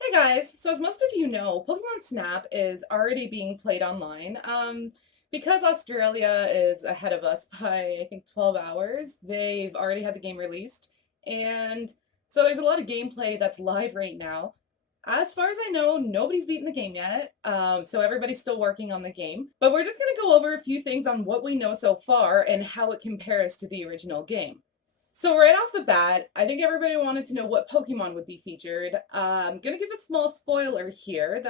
Hey guys, so as most of you know, Pokemon Snap is already being played online. Because Australia is ahead of us by I think 12 hours, they've already had the game released. And so there's a lot of gameplay that's live right now. As far as I know, nobody's beaten the game yet, so everybody's still working on the game. But we're just going to go over a few things on what we know so far and how it compares to the original game. So right off the bat, I think everybody wanted to know what Pokemon would be featured. I'm gonna give a small spoiler here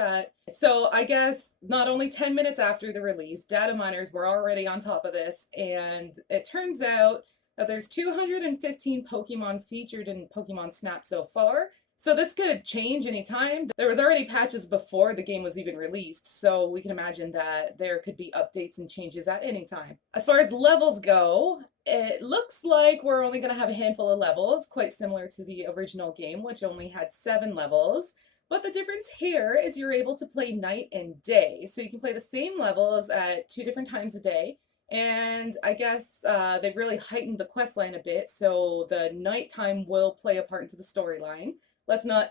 so I guess not only 10 minutes after the release, data miners were already on top of this, and it turns out that there's 215 Pokemon featured in Pokemon Snap so far. So this could change anytime. There was already patches before the game was even released, so we can imagine that there could be updates and changes at any time. As far as levels go, it looks like we're only going to have a handful of levels, quite similar to the original game, which only had 7 levels. But the difference here is you're able to play night and day. So you can play the same levels at 2 different times a day. And I guess they've really heightened the quest line a bit, so the nighttime will play a part into the storyline. Let's not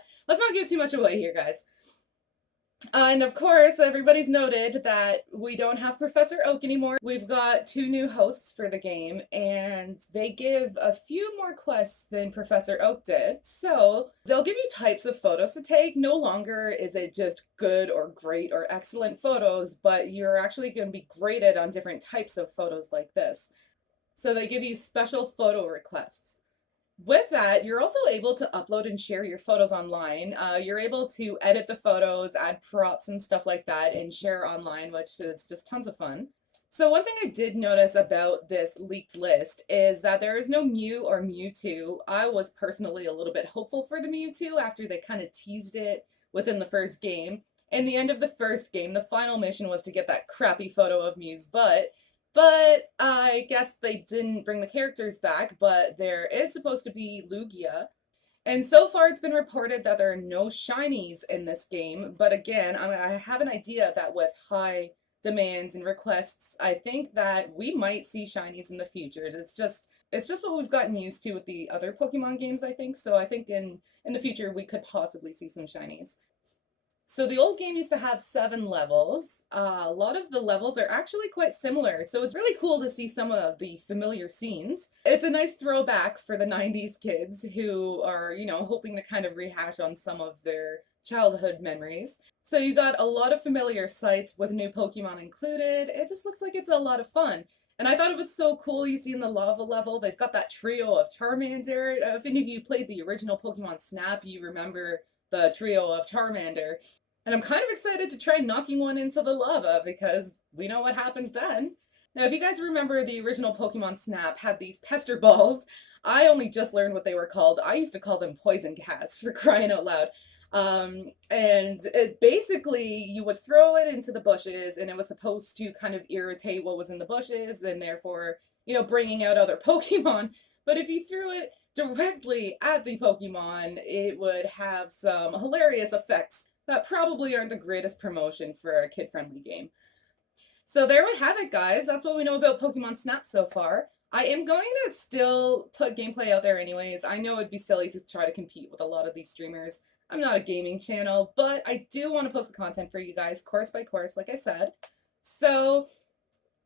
give too much away here, guys. And of course, everybody's noted that we don't have Professor Oak anymore. We've got 2 new hosts for the game, and they give a few more quests than Professor Oak did. So they'll give you types of photos to take. No longer is it just good or great or excellent photos, but you're actually going to be graded on different types of photos like this. So they give you special photo requests. With that, you're also able to upload and share your photos online. You're able to edit the photos, add props and stuff like that, and share online, which is just tons of fun. So one thing I did notice about this leaked list is that there is no Mew or Mewtwo. I was personally a little bit hopeful for the Mewtwo after they kind of teased it within the first game. In the end of the first game, the final mission was to get that crappy photo of Mew's butt. But I guess they didn't bring the characters back, but there is supposed to be Lugia. And so far it's been reported that there are no shinies in this game, but again, I have an idea that with high demands and requests, I think that we might see shinies in the future. It's just what we've gotten used to with the other Pokemon games, I think. So I think in the future we could possibly see some shinies. So the old game used to have 7 levels. A lot of the levels are actually quite similar, so it's really cool to see some of the familiar scenes. It's a nice throwback for the 90s kids who are, hoping to kind of rehash on some of their childhood memories. So you got a lot of familiar sights with new Pokemon included. It just looks like it's a lot of fun. And I thought it was so cool. You see in the lava level, they've got that trio of Charmander. If any of you played the original Pokemon Snap, you remember the trio of Charmander. And I'm kind of excited to try knocking one into the lava because we know what happens then. Now, if you guys remember the original Pokemon Snap had these pester balls, I only just learned what they were called. I used to call them poison cats for crying out loud. And it basically, you would throw it into the bushes and it was supposed to kind of irritate what was in the bushes and therefore, bringing out other Pokemon. But if you threw it directly at the Pokemon, it would have some hilarious effects that probably aren't the greatest promotion for a kid-friendly game. So there we have it, guys. That's what we know about Pokemon Snap so far. I am going to still put gameplay out there anyways. I know it'd be silly to try to compete with a lot of these streamers. I'm not a gaming channel, but I do want to post the content for you guys, course by course, like I said. So,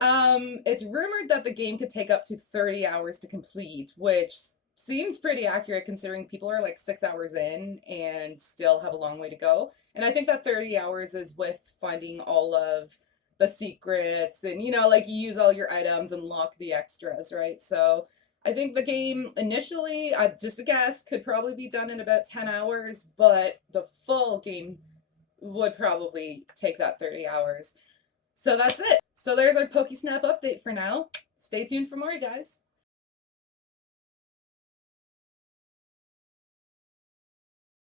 it's rumored that the game could take up to 30 hours to complete, which seems pretty accurate considering people are like 6 hours in and still have a long way to go. And I think that 30 hours is with finding all of the secrets and, like you use all your items and lock the extras, right? So I think the game initially, just a guess, could probably be done in about 10 hours, but the full game would probably take that 30 hours. So that's it. So there's our Pokesnap update for now. Stay tuned for more, guys.